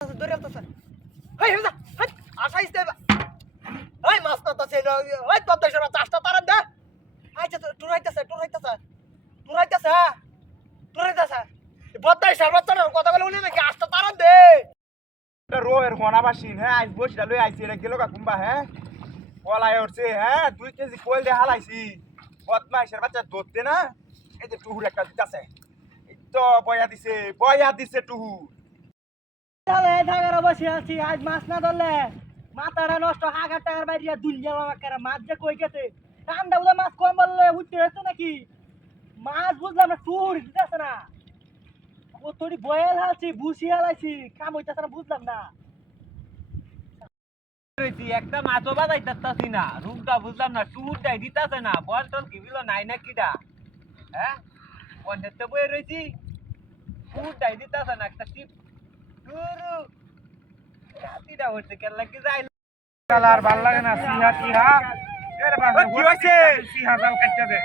ধরে আলতাছে হেই হেই হেই আসাইছে এই মাছ না তাছে ওই তো দেশের চাষটা তারান দে আচ্ছা টুরাইতাছে বদ্দাই সর্বত্র কথা বলে উনি নাকি আস্তা তারান দে রোয়ের হনাবাসিন হ্যাঁ আজ বসিটা লই আইছি এটা গেল কাকুম্বা হ্যাঁ পলাই উঠছে হ্যাঁ 2 কেজি কোয়েল দিয়ে হালাইছি বদমাইশের বাচ্চা ধরতে না এই যে টুহুর একটা দিতাছে এই তো বয়া দিছে টুহু তাহলে ঢাকার বসে আছি আজ মাছ না ধরলে মাথাটা নষ্ট হাজার টাকার বাইরে দুনিয়া বাবাকারা মাছ যে কই গেছে ঠান্ডা বুঝে মাছ কম বললে উঠতে হচ্ছে নাকি মাছ বুঝলাম না টুর দিতেছে না ও তোর বয়েল হালছি ভুসি হালাইছি কাম হইতেছে না বুঝলাম না একটা মাছও বাজাইতাছি না রুমটা বুঝলাম না টুরটাই দিতাছে না বল টল কি বিলো নাই না কিডা হ্যাঁ পঞ্চায়েতে বয়ে রয়েছি টুরটাই দিতাছে না একটা টিপ টুরু রাতিটা হচ্ছে কেলা কি যাই কালার ভাল লাগে না সিহা এর বাবা কি হইছে সিহা জাল কাটতে দে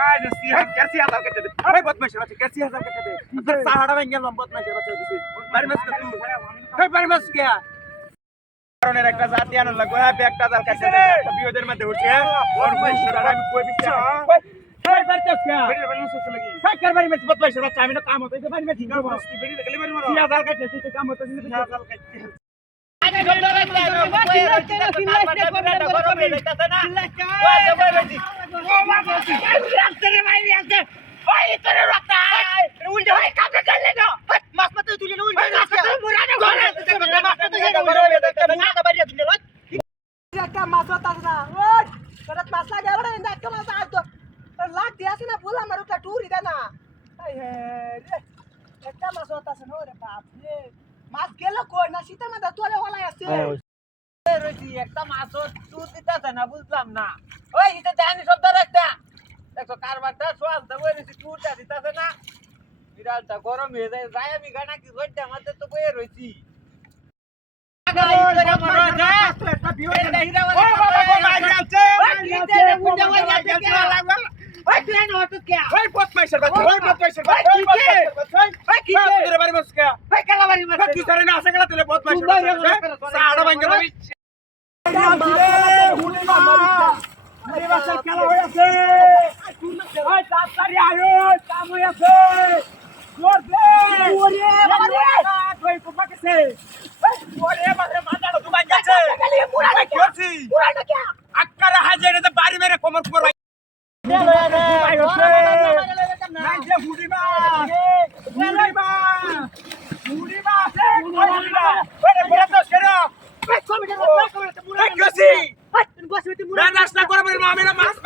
আই যে সিহা সিহা জাল কাটতে দে আরে বদমাইশের বাচ্চা কে সিহা জাল কাটতে দে তোর সাহাড়া ভাঙ গেল বদমাইশের বাচ্চা দিছিস বাড়ি মাছ তুই কই বাড়ি মাছ কে কারণের একটা জাতি আনন্দ লাগো হ্যাঁ একটা জাল কাটতে দে একটা বিয়েদের মধ্যে উঠছে ওর বয়সটা আমি কই দিছি কই বাড়তে কে বাড়ি মাছ চলে গই কই কার বাড়ি মাছ বদমাইশের বাচ্চা আমি না কাম হতে যে বাড়ি মাছ ঠিক করব বেরি গেলে বাড়ি মাছ সিহা জাল কাটতে তুই কাম হতে সিহা জাল কাটতে মাছ গেল কই না শীতের মধ্যে তোলে হলাই আছে রয়েছি একটা মাছও টুর দিতাছে না বুঝলাম না ওই এটা জানি শব্দ রাখতা দেখো কারবারটা সোয়ালটা বয়ে রয়েছি টুরটা দিতাছে না বিড়ালটা গরম হয়ে যায় যাই আমি গানা কি করতে আমাদের তো বয়ে রয়েছি বাড়ি মেরে কোমর কোমর মাছ